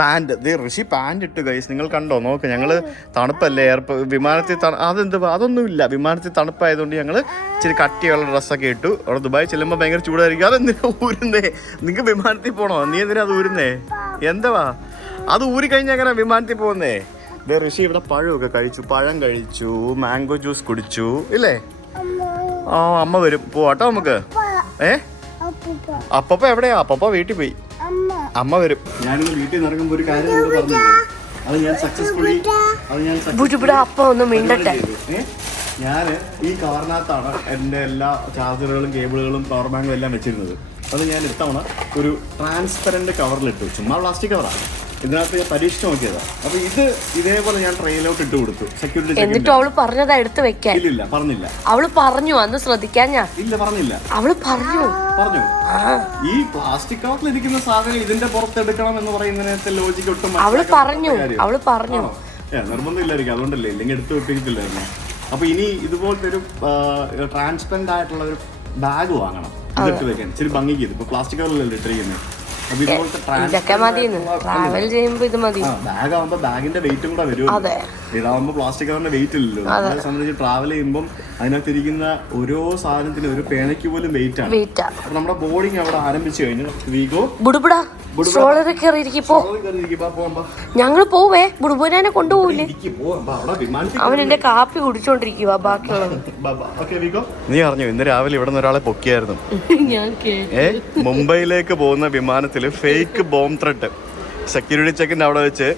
പാന്റ് ദേ ഋഷി പാന്റ് ഇട്ട് ഗൈസ് നിങ്ങൾ കണ്ടോ? നോക്ക് ഞങ്ങൾ തണുപ്പല്ലേ എയർപോ വിമാനത്തിൽ അതെന്ത് അതൊന്നുമില്ല. വിമാനത്തിൽ തണുപ്പായതുകൊണ്ട് ഞങ്ങൾ ഇച്ചിരി കട്ടിയുള്ള ഡ്രസ്സൊക്കെ ഇട്ടു. അവിടെ ദുബായ് ചെല്ലുമ്പോൾ ഭയങ്കര ചൂടായിരിക്കും. അതെന്തിനാ ഊരുന്നേ? നിങ്ങൾക്ക് വിമാനത്തിൽ പോണോ? നീ എന്തിനാ അത് ഊരുന്നേ? എന്തുവാ അത് ഊരി കഴിഞ്ഞാൽ എങ്ങനെ വിമാനത്തിൽ പോകുന്നേ? ദേ ഋഷി ഇവിടെ പഴമൊക്കെ കഴിച്ചു. പഴം കഴിച്ചു മാംഗോ ജ്യൂസ് കുടിച്ചു ഇല്ലേ? ആ അമ്മ വരും. പോവാട്ടോ നമുക്ക്. ഏ? അപ്പപ്പ എവിടെയാ? അപ്പപ്പ വീട്ടിൽ പോയി. അമ്മ വരും. ഞാനിന്ന് വീട്ടിൽ നിന്ന് ഇറങ്ങുമ്പോൾ ഒരു കാര്യം നിങ്ങളോട് പറഞ്ഞു അത് ഞാൻ സക്സസ്ഫുള്ളി അത് ഞാൻ ഇവിടെ അപ്പ ഒന്ന് മിണ്ടട്ടെ. ഞാൻ ഈ കവറിനകത്താണ് എന്റെ എല്ലാ ചാർജറുകളും കേബിളുകളും പവർ ബാങ്കും എല്ലാം വെച്ചിരുന്നത്. അത് ഞാൻ ഇത്തവണ ഒരു ട്രാൻസ്പെറന്റ് കവറിലിട്ടു ചുമ്മാ പ്ലാസ്റ്റിക് കവറാണ് ഇതിനകത്ത് ഞാൻ പരീക്ഷിച്ച് നോക്കിയതാണ് അപ്പൊ ഇത് ഇതേപോലെ ഞാൻ ട്രെയിലോട്ട് ഇട്ട് കൊടുത്തു. സെക്യൂരിറ്റി എന്നിട്ട് അവൾ പറഞ്ഞതാ എടുത്ത് വെക്കാൻ. ഇല്ല പറഞ്ഞില്ല. അവൾ പറഞ്ഞു അന്ന് ശ്രദ്ധിക്കാൻ ഞാൻ. ഇല്ല പറഞ്ഞില്ല. അവൾ പറഞ്ഞു. പറഞ്ഞു. ഈ പ്ലാസ്റ്റിക് കവറിലിരിക്കുന്ന സാധനം ഇതിന്റെ പുറത്തെടുക്കണം എന്ന് പറയുന്നതിനകത്ത് ലോജിക്ക് ഒട്ടും അവൾ പറഞ്ഞു. അവൾ പറഞ്ഞു. നിർബന്ധം ഇല്ലായിരിക്കും അതുകൊണ്ടല്ലേ ഇല്ലെങ്കിൽ എടുത്ത് വെപ്പിക്കത്തില്ലായിരുന്നു. അപ്പൊ ഇനി ഇതുപോലത്തെ ഒരു ട്രാൻസ്പെറന്റ് ആയിട്ടുള്ള ഒരു ബാഗ് വാങ്ങണം. ഇതിട്ട് വെക്കാൻ. ഇച്ചിരി ഭംഗിക്ക് ഇത്. ഇപ്പൊ പ്ലാസ്റ്റിക് കവറിലല്ലേ ഇട്ടിരിക്കുന്നത് ഇതൊക്കെ മതി. ട്രാവൽ ചെയ്യുമ്പോ ഇത് മതി. ബാഗ് ആവുമ്പോ ബാഗിന്റെ വെയിറ്റും കൂടെ വരും അതെ. ഇതാവുമ്പോ പ്ലാസ്റ്റിക് കവറിന്റെ വെയിറ്റ് ഇല്ലല്ലോ. നമ്മളെ സംബന്ധിച്ച് ട്രാവൽ ചെയ്യുമ്പോൾ അതിനകത്തിരിക്കുന്ന ഓരോ സാധനത്തിനും ഒരു പേനയ്ക്ക് പോലും വെയിറ്റ് ആണ്. വെയിറ്റാ അപ്പൊ നമ്മുടെ ബോർഡിങ് അവിടെ ആരംഭിച്ചു കഴിഞ്ഞു. വീഗോ ബുടുബുടാ. സ്ട്രോളറിൽ കയറിയിരിക്കും പോ ഞങ്ങൾ പോവേ. ബുടുബുരാനെ കൊണ്ടുപോവില്ലേ അവൻ എന്റെ കാപ്പി കുടിച്ചോണ്ടിരിക്കുക ബാക്കിയുള്ളത്. നീ അറിഞ്ഞു ഇന്ന് രാവിലെ ഇവിടെ നിന്ന് ഒരാളെ പൊക്കിയായിരുന്നു. മുംബൈയിലേക്ക് പോകുന്ന വിമാനത്തിൽ ഫേക്ക് ബോംബ് ത്രെട്ട് സെക്യൂരിറ്റി ചെക്കിന്റെ അവിടെ വെച്ച്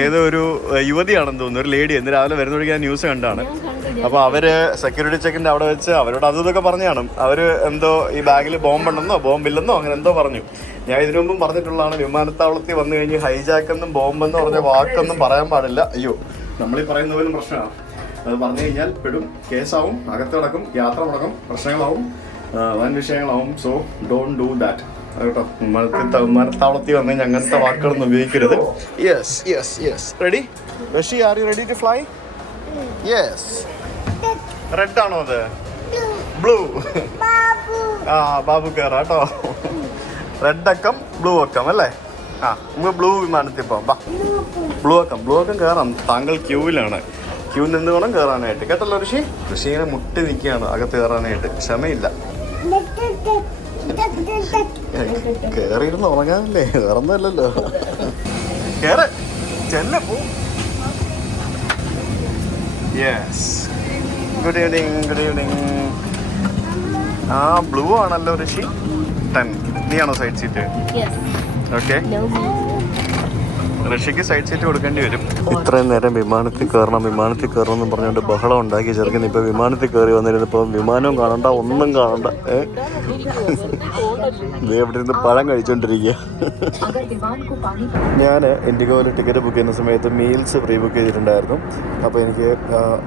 ഏതോ ഒരു യുവതിയാണെന്ന് തോന്നുന്നു ഒരു ലേഡി എന്ന് രാവിലെ വരുന്ന ഞാൻ ന്യൂസ് കണ്ടാണ്. അപ്പോൾ അവർ സെക്യൂരിറ്റി ചെക്കിന്റെ അവിടെ വെച്ച് അവരോട് അതും ഇതൊക്കെ പറഞ്ഞാണ് അവർ എന്തോ ഈ ബാഗിൽ ബോംബുണ്ടെന്നോ ബോംബില്ലെന്നോ അങ്ങനെ എന്തോ പറഞ്ഞു. ഞാൻ ഇതിനു മുമ്പും പറഞ്ഞിട്ടുള്ളതാണ് വിമാനത്താവളത്തിൽ വന്നു കഴിഞ്ഞ് ഹൈജാക്ക് എന്നും ബോംബെന്ന് പറഞ്ഞ വാക്കൊന്നും പറയാൻ പാടില്ല. അയ്യോ നമ്മളീ പറയുന്ന പോലും പ്രശ്നമാണ്. അത് പറഞ്ഞു കഴിഞ്ഞാൽ പെടും കേസാവും അകത്ത് കിടക്കും യാത്ര മുടക്കും പ്രശ്നങ്ങളാവും വൻ വിഷയങ്ങളാവും. സോ ഡോണ്ട് ഡു ദാറ്റ് കേട്ടോ വിമാനത്താവളത്തിൽ വന്നു കഴിഞ്ഞാൽ അങ്ങനത്തെ വാക്കുകളൊന്നും ഉപയോഗിക്കരുത്. Yes yes yes ready Bashi are you ready to fly yes red ആണോ അത്? ബ്ലൂ ആ ബാബു കയറാ കേട്ടോ. റെഡ് അക്കം ബ്ലൂ അക്കം അല്ലേ? ആ നമുക്ക് ബ്ലൂ വിമാനത്തിൽ പോവാം. ബാ ബ്ലൂ അക്കം ബ്ലൂ അക്കം കയറാം താങ്കൾ ക്യൂവിലാണ് ക്യൂ നിന്ന് വേണം കയറാനായിട്ട് കേട്ടല്ലോ ഋഷി ഋഷി ഇങ്ങനെ മുട്ടി നിൽക്കുകയാണ് അകത്ത് കയറാനായിട്ട് ക്ഷമയില്ല. കയറിയിരുന്ന് ഉറങ്ങാനല്ലേ? വേറൊന്നുമല്ലല്ലോ. കേറ്. ചെല്ല പോ. Yes good evening good evening ആ ബ്ലൂ ആണല്ലോ ഋഷി. ടെൻ നീയാണോ സൈഡ് സീറ്റ് ഓക്കെ ഋഷിക്ക് സൈഡ് സീറ്റ് കൊടുക്കേണ്ടി വരും. ഇത്രയും നേരം വിമാനത്തിൽ കയറണം വിമാനത്തിൽ കയറണം എന്ന് പറഞ്ഞുകൊണ്ട് ബഹളം ഉണ്ടാക്കി ചെറുക്കൻ. ഇപ്പൊ വിമാനത്തിൽ കയറി വന്നിരുന്നപ്പോ വിമാനവും കാണണ്ട ഒന്നും കാണണ്ട. ഇവിടെ പഴം കഴിച്ചോണ്ടിരിക്കുക ഞാൻ ഇൻഡിഗോയിൽ ടിക്കറ്റ് ബുക്ക് ചെയ്യുന്ന സമയത്ത് മീൽസ് പ്രീ ബുക്ക് ചെയ്തിട്ടുണ്ടായിരുന്നു. അപ്പോൾ എനിക്ക്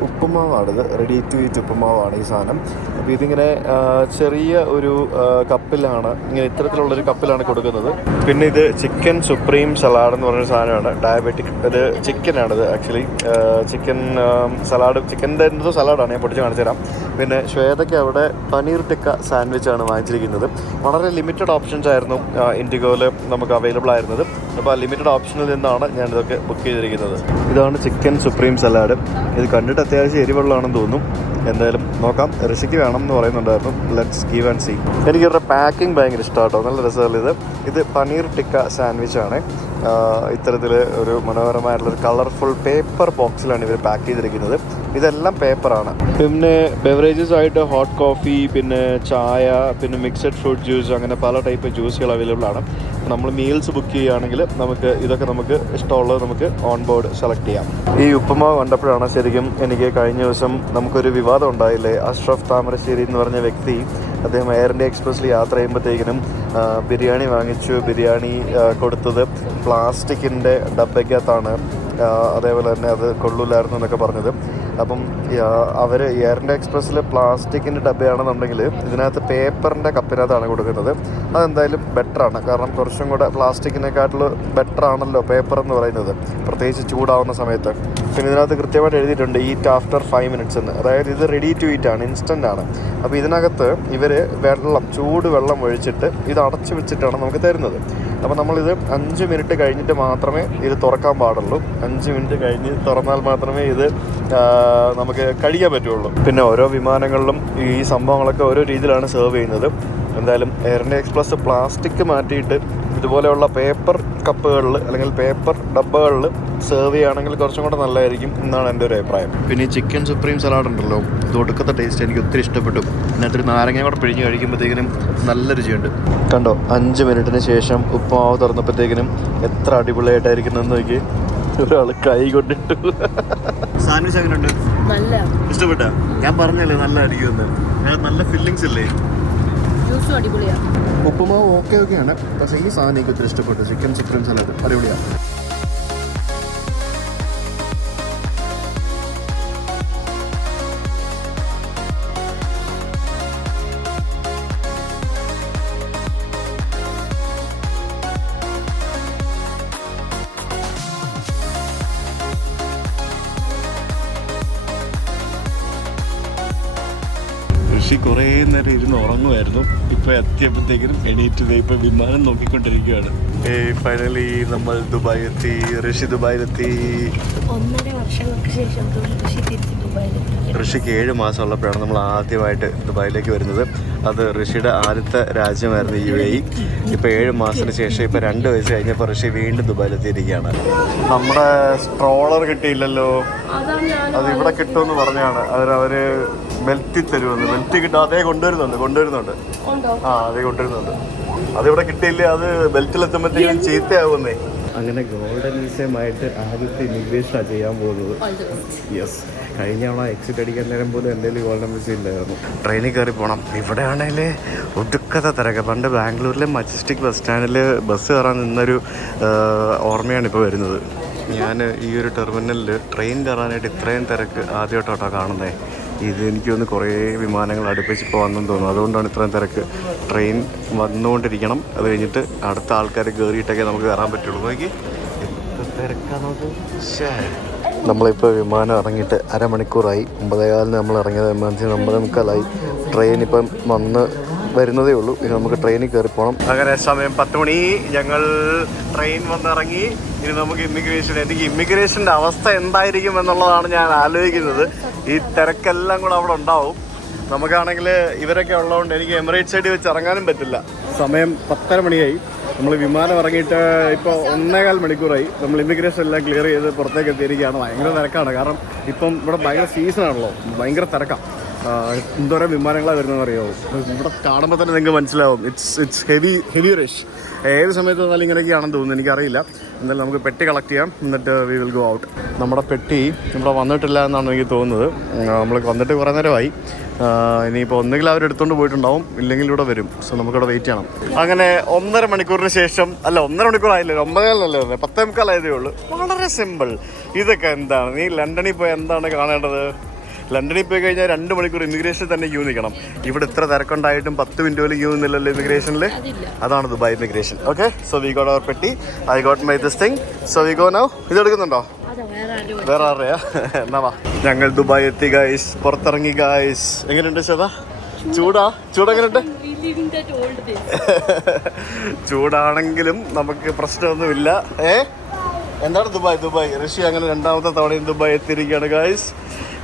ഉപ്പുമാവാണിത്. റെഡി ടു ഈറ്റ് ഉപ്പുമാവാണ് ഈ സാധനം. അപ്പോൾ ഇതിങ്ങനെ ചെറിയ ഒരു കപ്പിലാണ് ഇങ്ങനെ ഇത്തരത്തിലുള്ളൊരു കപ്പിലാണ് കൊടുക്കുന്നത്. പിന്നെ ഇത് ചിക്കൻ സുപ്രീം സലാഡ് എന്ന് പറഞ്ഞ സാധനമാണ്. ഡയബറ്റിക് ഇത് ചിക്കനാണിത് ആക്ച്വലി ചിക്കൻ സലാഡ് ചിക്കന്റെ എന്തോ സലാഡാണ് ഞാൻ പൊടിച്ച് കാണിച്ചു തരാം പിന്നെ ശ്വേതയ്ക്ക് അവിടെ പനീർ ടിക്ക സാൻഡ്വിച്ചാണ് വാങ്ങിച്ചിരിക്കുന്നത്. വളരെ ലിമിറ്റഡ് ഓപ്ഷൻസ് ആയിരുന്നു ഇൻഡിഗോയിൽ നമുക്ക് അവൈലബിൾ ആയിരുന്നത്. അപ്പോൾ ആ ലിമിറ്റഡ് ഓപ്ഷനിൽ നിന്നാണ് ഞാൻ ഇതൊക്കെ ബുക്ക് ചെയ്തിരിക്കുന്നത്. ഇതാണ് ചിക്കൻ സുപ്രീം സലാഡ് ഇത് കണ്ടിട്ട് അത്യാവശ്യം എരിവുള്ളതാണെന്ന് തോന്നുന്നു. എന്തായാലും നോക്കാം. ഋഷിക്ക് വേണം എന്ന് പറയുന്നുണ്ടായിരുന്നു ലെറ്റ്സ് ഗീവ് ആൻഡ് സീ എനിക്ക് ഇവരുടെ പാക്കിംഗ് ഭയങ്കര ഇഷ്ടമാട്ടോ നല്ല രസമല്ല ഇത്? ഇത് പനീർ ടിക്ക സാൻഡ്വിച്ച് ആണ്. ഇത്തരത്തിൽ ഒരു മനോഹരമായിട്ടുള്ള ഒരു കളർഫുൾ പേപ്പർ ബോക്സിലാണ് ഇവർ പാക്ക് ചെയ്തിരിക്കുന്നത്. ഇതെല്ലാം പേപ്പറാണ് പിന്നെ ബെവറേജസ് ആയിട്ട് ഹോട്ട് കോഫി പിന്നെ ചായ പിന്നെ മിക്സഡ് ഫ്രൂട്ട് ജ്യൂസ് അങ്ങനെ പല ടൈപ്പ് ജ്യൂസുകൾ അവൈലബിൾ ആണ്. നമ്മൾ മീൽസ് ബുക്ക് ചെയ്യുകയാണെങ്കിൽ നമുക്ക് ഇതൊക്കെ നമുക്ക് ഇഷ്ടമുള്ളത് നമുക്ക് ഓൺ ബോർഡ് സെലക്ട് ചെയ്യാം. ഈ ഉപ്പുമാവ് കണ്ടപ്പോഴാണ് ശരിക്കും എനിക്ക് കഴിഞ്ഞ ദിവസം നമുക്കൊരു വിവാദം ഉണ്ടായില്ലേ? അഷ്റഫ് താമരശ്ശേരി എന്ന് പറഞ്ഞ വ്യക്തി അദ്ദേഹം എയർ ഇന്ത്യ എക്സ്പ്രസ്സിൽ യാത്ര ചെയ്യുമ്പോഴത്തേക്കിനും ബിരിയാണി വാങ്ങിച്ചു ബിരിയാണി കൊടുത്തത് പ്ലാസ്റ്റിക്കിന്റെ ഡബയ്ക്കകത്താണ് അതേപോലെ തന്നെ അത് കൊള്ളൂലായിരുന്നു എന്നൊക്കെ പറഞ്ഞത്. അപ്പം അവർ എയറിന്റെ എക്സ്പ്രസ്സിൽ പ്ലാസ്റ്റിക്കിന്റെ ഡബ്ബയാണെന്നുണ്ടെങ്കിൽ ഇതിനകത്ത് പേപ്പറിന്റെ കപ്പിനകത്താണ് കൊടുക്കുന്നത്. അതെന്തായാലും ബെറ്ററാണ്. കാരണം കുറച്ചും കൂടെ പ്ലാസ്റ്റിക്കിനെക്കാട്ടിൽ ബെറ്റർ ആണല്ലോ പേപ്പർ എന്ന് പറയുന്നത്. പ്രത്യേകിച്ച് ചൂടാവുന്ന സമയത്ത്. പിന്നെ ഇതിനകത്ത് കൃത്യമായിട്ട് എഴുതിയിട്ടുണ്ട് ഈറ്റ് ആഫ്റ്റർ ഫൈവ് മിനിറ്റ്സ് എന്ന്. അതായത് ഇത് റെഡി ടു ഈറ്റ് ആണ് ഇൻസ്റ്റന്റ് ആണ്. അപ്പോൾ ഇതിനകത്ത് ഇവർ വെള്ളം ചൂട് വെള്ളം ഒഴിച്ചിട്ട് ഇത് അടച്ചു വെച്ചിട്ടാണ് നമുക്ക് തരുന്നത്. അപ്പോൾ നമ്മളിത് അഞ്ച് മിനിറ്റ് കഴിഞ്ഞിട്ട് മാത്രമേ ഇത് തുറക്കാൻ പാടുള്ളൂ. അഞ്ച് മിനിറ്റ് കഴിഞ്ഞ് തുറന്നാൽ മാത്രമേ ഇത് നമുക്ക് കഴിക്കാൻ പറ്റുള്ളൂ. പിന്നെ ഓരോ വിമാനങ്ങളിലും ഈ സംഭവങ്ങളൊക്കെ ഓരോ രീതിയിലാണ് സെർവ് ചെയ്യുന്നത്. എന്തായാലും എയറിന്റെ എക്സ്പ്ലസ് പ്ലാസ്റ്റിക് മാറ്റിയിട്ട് ഇതുപോലെയുള്ള പേപ്പർ കപ്പുകളിൽ അല്ലെങ്കിൽ പേപ്പർ ഡബ്ബകളിൽ സെർവ് ചെയ്യുകയാണെങ്കിൽ കുറച്ചും കൂടെ നല്ലതായിരിക്കും എന്നാണ് എന്റെ ഒരു അഭിപ്രായം. പിന്നെ ഈ ചിക്കൻ സുപ്രീം സലാഡ് ഉണ്ടല്ലോ ഇത് ഒടുക്കത്തെ ടേസ്റ്റ് എനിക്ക് ഒത്തിരി ഇഷ്ടപ്പെട്ടു. അതിനകത്തൊരു നാരങ്ങ കൂടെ പിഴിഞ്ഞ് കഴിക്കുമ്പോഴത്തേക്കിനും നല്ല രുചിയുണ്ട്. കണ്ടോ അഞ്ച് മിനിറ്റിന് ശേഷം ഉപ്പുമാവ് തുറന്നപ്പോഴത്തേക്കിനും എത്ര അടിപൊളിയായിട്ടായിരിക്കുന്നെന്ന് നോക്കി. ഒരാൾ കൈ കൊണ്ടിട്ടു. സാൻഡ്വിച്ച് എങ്ങനെയുണ്ട്? നല്ല. ഇഷ്ടപ്പെട്ട? ഞാൻ പറഞ്ഞല്ലേ നല്ലതായിരിക്കുമെന്ന്. നല്ല ഫില്ലിങ്സ് ഇല്ലേ? ജ്യൂസും അടിപൊളിയാണ്. ഉപ്പുമാവ് ഓക്കെ ഓക്കെയാണ് പക്ഷേ ഈ സാധനം എനിക്ക് ഒത്തിരി ഇഷ്ടപ്പെട്ടു. ചിക്കൻ ചിക്കൻ സലാഡ് അടിപൊളിയാണ്. ഇപ്പൊ എത്തിയപ്പോഴത്തേക്കിനും എണീറ്റ് ഇപ്പൊ വിമാനം നോക്കിക്കൊണ്ടിരിക്കുകയാണ്. ഫൈനലി നമ്മൾ ദുബായ് എത്തി ഋഷി ദുബായിലെത്തി. ഒന്നര വർഷങ്ങൾക്ക് ശേഷം ഋഷി തിരിച്ച് ദുബായിലെത്തി. ഋഷിക്ക് ഏഴ് മാസം ഉള്ളപ്പോഴാണ് നമ്മൾ ആദ്യമായിട്ട് ദുബായിലേക്ക് വരുന്നത്. അത് ഋഷിയുടെ ആദ്യത്തെ രാജ്യമായിരുന്നു യു എ ഇ. ഇപ്പോൾ ഏഴ് മാസത്തിന് ശേഷം ഇപ്പോൾ രണ്ട് വയസ്സ് കഴിഞ്ഞപ്പോൾ ഋഷി വീണ്ടും ദുബായിലെത്തിയിരിക്കുകയാണ്. നമ്മുടെ സ്ട്രോളർ കിട്ടിയില്ലല്ലോ. അതാണ് ഞാൻ അത് ഇവിടെ കിട്ടുമെന്ന് പറഞ്ഞാണ് അവർ അവർ ബെൽറ്റ് തരുമെന്ന് ബെൽറ്റ് കിട്ടും അതേ കൊണ്ടുവരുന്നുണ്ട് കൊണ്ടുവരുന്നുണ്ട്. ഉണ്ടോ ആ അതേ കൊണ്ടുവരുന്നുണ്ട്. അതിവിടെ കിട്ടിയില്ലേ അത് ബെൽറ്റിലെത്തുമ്പോഴത്തേക്കും ചീത്തയാവുന്നേ. അങ്ങനെ ഗോൾഡൻ വിസയുമായിട്ട് ആദ്യത്തെ ഇമിഗ്രേഷനാണ് ചെയ്യാൻ പോകുന്നത്. യെസ് കഴിഞ്ഞ തവണ എക്സിറ്റ് അടിക്കാൻ നേരം പോലും എന്റെ കയ്യിൽ ഗോൾഡൻ വിസ ഇല്ലായിരുന്നു. ട്രെയിനിൽ കയറി പോകണം ഇവിടെ ആണെങ്കിൽ ഒടുക്കത്തെ തിരക്ക്. പണ്ട് ബാംഗ്ലൂരിലെ മജസ്റ്റിക് ബസ് സ്റ്റാൻഡിൽ ബസ് കയറാൻ നിന്നൊരു ഓർമ്മയാണ് ഇപ്പോൾ വരുന്നത്. ഞാൻ ഈ ഒരു ടെർമിനലിൽ ട്രെയിൻ കയറാനായിട്ട് ഇത്രയും തിരക്ക് ആദ്യമായിട്ടോട്ടോ കാണുന്നത് ഇത് എനിക്ക് തോന്നുന്നു കുറേ വിമാനങ്ങൾ അടുപ്പിച്ച് ഇപ്പോൾ വന്നെന്ന് തോന്നുന്നു. അതുകൊണ്ടാണ് ഇത്രയും തിരക്ക്. ട്രെയിൻ വന്നുകൊണ്ടിരിക്കണം. അത് കഴിഞ്ഞിട്ട് അടുത്ത ആൾക്കാർ കയറിയിട്ടൊക്കെ നമുക്ക് കയറാൻ പറ്റുള്ളൂ. നോക്കി. നമ്മളിപ്പോൾ വിമാനം ഇറങ്ങിയിട്ട് അരമണിക്കൂറായി. ഒമ്പതേകാലിന് നമ്മൾ ഇറങ്ങിയത്. വിമാനത്തിന് ഒമ്പതേ മുക്കാലായി. ട്രെയിൻ ഇപ്പം വന്ന് വരുന്നതേ ഉള്ളൂ. ഇനി നമുക്ക് ട്രെയിനിൽ കയറി പോകണം അങ്ങനെ സമയം പത്ത് മണി. ഞങ്ങൾ ട്രെയിൻ വന്നിറങ്ങി. ഇനി നമുക്ക് ഇമിഗ്രേഷൻ എനിക്ക് ഇമിഗ്രേഷന്റെ അവസ്ഥ എന്തായിരിക്കും എന്നുള്ളതാണ് ഞാൻ ആലോചിക്കുന്നത്. ഈ തിരക്കെല്ലാം കൂടെ അവിടെ ഉണ്ടാവും. നമുക്കാണെങ്കിൽ ഇവരൊക്കെ ഉള്ളതുകൊണ്ട് എനിക്ക് എമിറേറ്റ് സൈഡിൽ വെച്ച് ഇറങ്ങാനും പറ്റില്ല. സമയം പത്തര മണിയായി. നമ്മൾ വിമാനം ഇറങ്ങിയിട്ട് ഇപ്പോൾ ഒന്നേകാൽ മണിക്കൂറായി. നമ്മൾ ഇമിഗ്രേഷൻ എല്ലാം ക്ലിയർ ചെയ്ത് പുറത്തേക്ക് എത്തിയിരിക്കുകയാണ്. ഭയങ്കര തിരക്കാണ്. കാരണം ഇപ്പം ഇവിടെ ഭയങ്കര സീസണാണല്ലോ ഭയങ്കര തിരക്കാണ് എന്തോരം വിമാനങ്ങളാണ് വരുന്നതെന്ന് അറിയാമോ ഇവിടെ കാണുമ്പോൾ തന്നെ നിങ്ങൾക്ക് മനസ്സിലാവും. It's it's heavy heavy rush ഏത് സമയത്ത് വന്നാലും ഇങ്ങനെയൊക്കെയാണെന്ന് തോന്നുന്നു. എനിക്കറിയില്ല. എന്തായാലും നമുക്ക് പെട്ടി കളക്ട് ചെയ്യാം. എന്നിട്ട് വി വിൽ ഗോ ഔട്ട് നമ്മുടെ പെട്ടി ഇവിടെ വന്നിട്ടില്ല എന്നാണ് എനിക്ക് തോന്നുന്നത്. നമ്മൾ വന്നിട്ട് കുറേ നേരമായി. ഇനിയിപ്പോൾ ഒന്നുകിൽ അവർ എടുത്തുകൊണ്ട് പോയിട്ടുണ്ടാവും. ഇല്ലെങ്കിൽ ഇവിടെ വരും. സോ നമുക്കിവിടെ വെയിറ്റ് ചെയ്യണം. അങ്ങനെ ഒന്നര മണിക്കൂറിന് ശേഷം അല്ല ഒന്നര മണിക്കൂർ ആയില്ല? ഒമ്പതേകാലല്ലേ വന്നത് പത്തേ മുക്കാലായതേ ഉള്ളൂ. വളരെ സിമ്പിൾ ഇതൊക്കെ എന്താണ്? നീ ലണ്ടനിൽ പോയി എന്താണ് കാണേണ്ടത്? ലണ്ടനിൽ പോയി കഴിഞ്ഞാൽ രണ്ട് മണിക്കൂർ ഇമിഗ്രേഷനിൽ തന്നെ ക്യൂ നിൽക്കണം. ഇവിടെ ഇത്ര തിരക്കുണ്ടായിട്ടും പത്ത് മിനിറ്റ് പോലും ക്യൂ നിന്നില്ലല്ലോ ഇമിഗ്രേഷനിൽ അതാണ് Dubai immigration okay so we got our പെട്ടി. I got my this thing so we go now ഇത് എടുക്കുന്നുണ്ടോ? വേറെ ആരെയാ ആരുടെയാ? എന്നാ വാ. ഞങ്ങൾ ദുബായ് എത്തി ഗായ്സ് പുറത്തിറങ്ങി ഗായ്സ് എങ്ങനെയുണ്ട് ശത ചൂടാ. ചൂടെങ്ങനെയുണ്ട്? ചൂടാണെങ്കിലും നമുക്ക് പ്രശ്നമൊന്നുമില്ല. ഏ? എന്താണ് ദുബായ്? ദുബായ്. ഋഷി അങ്ങനെ രണ്ടാമത്തെ തവണയും ദുബായ് എത്തിയിരിക്കുകയാണ് ഗായ്സ്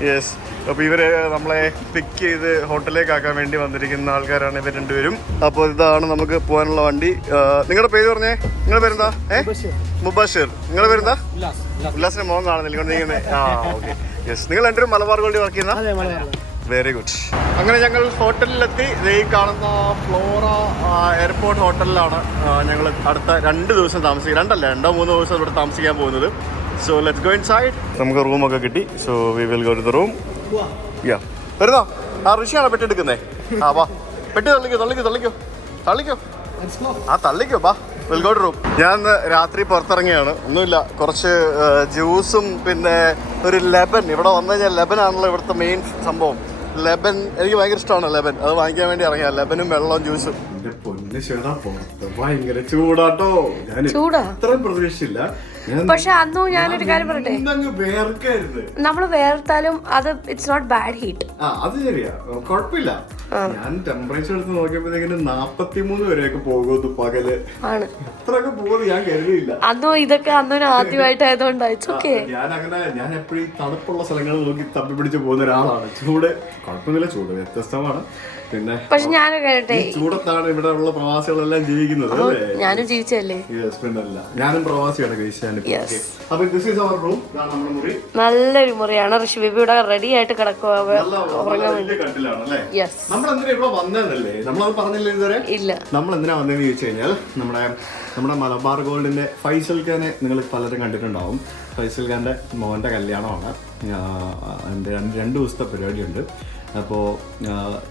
യെസ് അപ്പോൾ ഇവർ നമ്മളെ പിക്ക് ചെയ്ത് ഹോട്ടലിലേക്ക് ആക്കാൻ വേണ്ടി വന്നിരിക്കുന്ന ആൾക്കാരാണ് ഇവർ രണ്ടുപേരും. അപ്പോൾ ഇതാണ് നമുക്ക് പോകാനുള്ള വണ്ടി. നിങ്ങളുടെ പേര് പറഞ്ഞേ? നിങ്ങളുടെ പേരെന്താ? ഏ? മുബാഷിർ. നിങ്ങളുടെ പേരെന്താ? ഉല്ലാസിന്റെ മോൻ കാണുന്നില്ല ആ ഓക്കെ യെസ് നിങ്ങൾ രണ്ടുപേരും മലബാർ ഗോൾഡിൽ വർക്ക് ചെയ്യുന്ന? വെരി ഗുഡ് അങ്ങനെ ഞങ്ങൾ ഹോട്ടലിലെത്തി ഈ കാണുന്ന ഫ്ലോറ എയർപോർട്ട് ഹോട്ടലിലാണ് ഞങ്ങൾ അടുത്ത രണ്ട് ദിവസം താമസിക്കുക രണ്ടല്ല രണ്ടോ മൂന്നോ ദിവസം ഇവിടെ താമസിക്കാൻ പോകുന്നത്. സോ ലെറ്റ്സ് ഗോ ഇൻസൈഡ് നമുക്ക് റൂമൊക്കെ കിട്ടി. So we will go to the room yeah വരുന്നോ? ആ ഋഷിയാണോ പെട്ടെടുക്കുന്നേ ആ വാ. പെട്ടി തള്ളിക്കോ തള്ളിക്കോ തള്ളിക്കോ. തള്ളിക്കോ. ആ തള്ളിക്കോ ബാ വിൽ ഗോ ടു റൂം ഞാൻ ഇന്ന് രാത്രി പുറത്തിറങ്ങിയാണ്. ഒന്നുമില്ല. കുറച്ച് ജ്യൂസും പിന്നെ ഒരു ലെബൻ. ഇവിടെ വന്നു കഴിഞ്ഞാൽ ലെബൻ ആണല്ലോ ഇവിടുത്തെ മെയിൻ സംഭവം. ലെബൻ എനിക്ക് ഭയങ്കര ഇഷ്ടമാണ് ലെബൻ. അത് വാങ്ങിക്കാൻ വേണ്ടി ഇറങ്ങിയ. ലെബനും വെള്ളവും ജ്യൂസും പൊന്ന് ചേട്ടാ പുറത്ത് ഭയങ്കര ചൂടാട്ടോ. ഞാൻ ഇത്രയും പ്രതീക്ഷിച്ചില്ല. പക്ഷെ അന്നും ഞാനൊരു കാര്യം പറയട്ടെ? നമ്മൾ നമ്മൾ വേർത്താലും അത് ഇറ്റ്സ് നോട്ട് ബാഡ് ഹീറ്റ് അത് ശരിയാ. കുഴപ്പമില്ല. ഞാൻ ടെമ്പറേച്ചർ എടുത്ത് നോക്കിയപ്പോഴത്തേക്കും നാപ്പത്തി മൂന്ന് വരെയൊക്കെ പോകുന്നു പകൽ. ആണ്. പോകുന്നു ഞാൻ കരുതിയില്ല. അന്നോ ഇതൊക്കെ അന്നോ ആദ്യമായിട്ടായതുകൊണ്ട്. ഓക്കെ ഞാൻ അങ്ങനെ ഞാൻ എപ്പോഴും തണുപ്പുള്ള സ്ഥലങ്ങൾ നോക്കി തപ്പി പിടിച്ച് പോകുന്ന ഒരാളാണ്. ചൂട്. കുഴപ്പമില്ല ചൂട് വ്യത്യസ്തമാണ്. പിന്നെ പക്ഷെ ഞാനും കേട്ടെ? ചൂടത്താണ് ഇവിടെ ഉള്ള പ്രവാസികളെല്ലാം ജീവിക്കുന്നത് ഞാനും ജീവിച്ചല്ലേ പിന്നല്ല. ഞാനും പ്രവാസിയാണ് നല്ലൊരു മുറിയാണ്. ഋഷി ബേബി ഇവിടെ റെഡി ആയിട്ട് കിടക്കുക ഉറങ്ങാൻ വേണ്ടി ഇല്ല. നമ്മൾ എന്തിനാ വന്നതെന്ന് ചോദിച്ചു കഴിഞ്ഞാൽ നമ്മുടെ നമ്മുടെ മലബാർ ഗോൾഡിന്റെ ഫൈസൽ ഖാനെ നിങ്ങൾ പലരും കണ്ടിട്ടുണ്ടാവും. ഫൈസൽ ഖാന്റെ മോന്റെ കല്യാണമാണ്. രണ്ട് ദിവസത്തെ പരിപാടിയുണ്ട്. അപ്പോൾ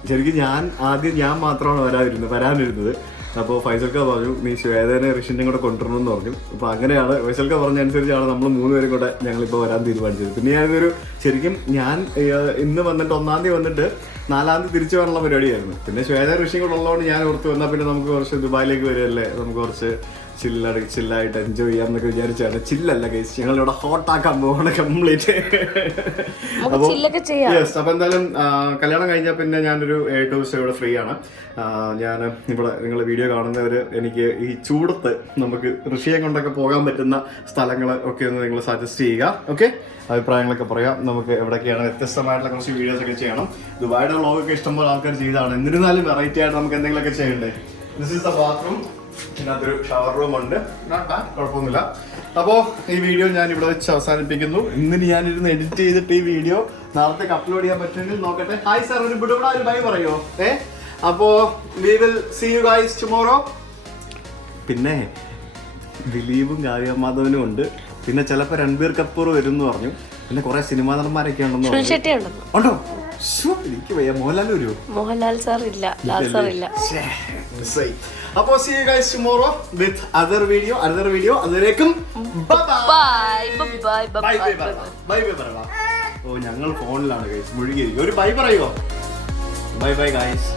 ശരിക്കും ഞാൻ ആദ്യം ഞാൻ മാത്രമാണ് വരാതിരുന്നത് വരാനിരുന്നത്. അപ്പോൾ ഫൈസൽക്ക പറഞ്ഞു നീ ശ്വേതനെ ഋഷിന്റെ കൂടെ കൊണ്ടുവരണമെന്ന് പറഞ്ഞു. അപ്പോൾ അങ്ങനെയാണ് ഫൈസൽക്ക പറഞ്ഞ അനുസരിച്ചാണ് നമ്മൾ മൂന്നുപേരും കൂടെ ഞങ്ങളിപ്പോൾ വരാൻ തീരുമാനിച്ചത്. പിന്നെ ഞാനിതൊരു ശരിക്കും ഞാൻ ഇന്ന് വന്നിട്ട് ഒന്നാം തീയതി വന്നിട്ട് നാലാം തീയതി തിരിച്ചു വരാനുള്ള പരിപാടിയായിരുന്നു. പിന്നെ ശ്വേത ഋഷിയും കൂടെ ഉള്ളതുകൊണ്ട് ഞാൻ ഓർത്ത് വന്നാൽ പിന്നെ നമുക്ക് കുറച്ച് ദുബായിലേക്ക് വരികയല്ലേ? നമുക്ക് കുറച്ച് ചില്ലട ചില്ലായിട്ട് എൻജോയ് ചെയ്യാം എന്നൊക്കെ വിചാരിച്ചാണ് ചില്ലല്ല കേസ് ഞങ്ങൾ ഇവിടെ ഹോട്ടാക്കാൻ പോവാണ് കംപ്ലീറ്റ് അപ്പോൾ യെസ് അപ്പൊ എന്തായാലും കല്യാണം കഴിഞ്ഞാൽ പിന്നെ ഞാനൊരു ഏഴ് ദിവസം ഇവിടെ ഫ്രീ ആണ്. ഞാൻ ഇവിടെ നിങ്ങൾ വീഡിയോ കാണുന്നവർ എനിക്ക് ഈ ചൂടത്ത് നമുക്ക് ഋഷിയെ കൊണ്ടൊക്കെ പോകാൻ പറ്റുന്ന സ്ഥലങ്ങൾ ഒക്കെ ഒന്ന് നിങ്ങൾ സജസ്റ്റ് ചെയ്യുക. ഓക്കെ അഭിപ്രായങ്ങളൊക്കെ പറയാം. നമുക്ക് എവിടെയൊക്കെയാണ് വ്യത്യസ്തമായിട്ടുള്ള കുറച്ച് വീഡിയോസ് ഒക്കെ ചെയ്യണം. ദുബായിയുടെ വ്ളോഗൊക്കെ ഇഷ്ടംപോലെ ആൾക്കാർ ചെയ്താണ് എന്നിരുന്നാലും വെറൈറ്റി ആയിട്ട് നമുക്ക് എന്തെങ്കിലുമൊക്കെ ചെയ്യണ്ടേ? ദിസ് ഇസ് ദ ബാത്റൂം ഇതിനകത്തൊരു ഷവർ റൂം ഉണ്ട്. കുഴപ്പമൊന്നുമില്ല. അപ്പോൾ ഈ വീഡിയോ ഞാൻ ഇവിടെ വെച്ച് അവസാനിപ്പിക്കുന്നു. ഇന്ന് ഞാനിരുന്ന് എഡിറ്റ് ചെയ്തിട്ട് ഈ വീഡിയോ നാളത്തേക്ക് അപ്ലോഡ് ചെയ്യാൻ പറ്റുമെങ്കിൽ നോക്കട്ടെ. ഹായ് സാർ ഒരു ഇവിടെ ഒരു ബൈ പറയോ? ഏ? അപ്പോൾ we will see you guys tomorrow പിന്നെ ദിലീപും കാവ്യമാധവനും ഉണ്ട്. പിന്നെ ചിലപ്പോൾ രൺബീർ കപൂർ വരും എന്ന് പറഞ്ഞു. പിന്നെ കുറെ സിനിമാ നടന്മാരൊക്കെ ഉണ്ടെന്ന് ഉണ്ടോ? എനിക്ക് വയ്യ. മോഹൻലാൽ വരുമോ മോഹൻലാൽ സാർ ഇല്ല. സാർ ഇല്ല. അപ്പൊ see guys tomorrow with other video other video അതുവരേക്കും bye bye bye bye bye bye ഓ ഞങ്ങൾ ഫോണിലാണ് ഗൈസ് മുഴുകിയിരിക്കും. ഒരു ബൈ പറയുമോ ബൈ ബൈ ഗൈസ്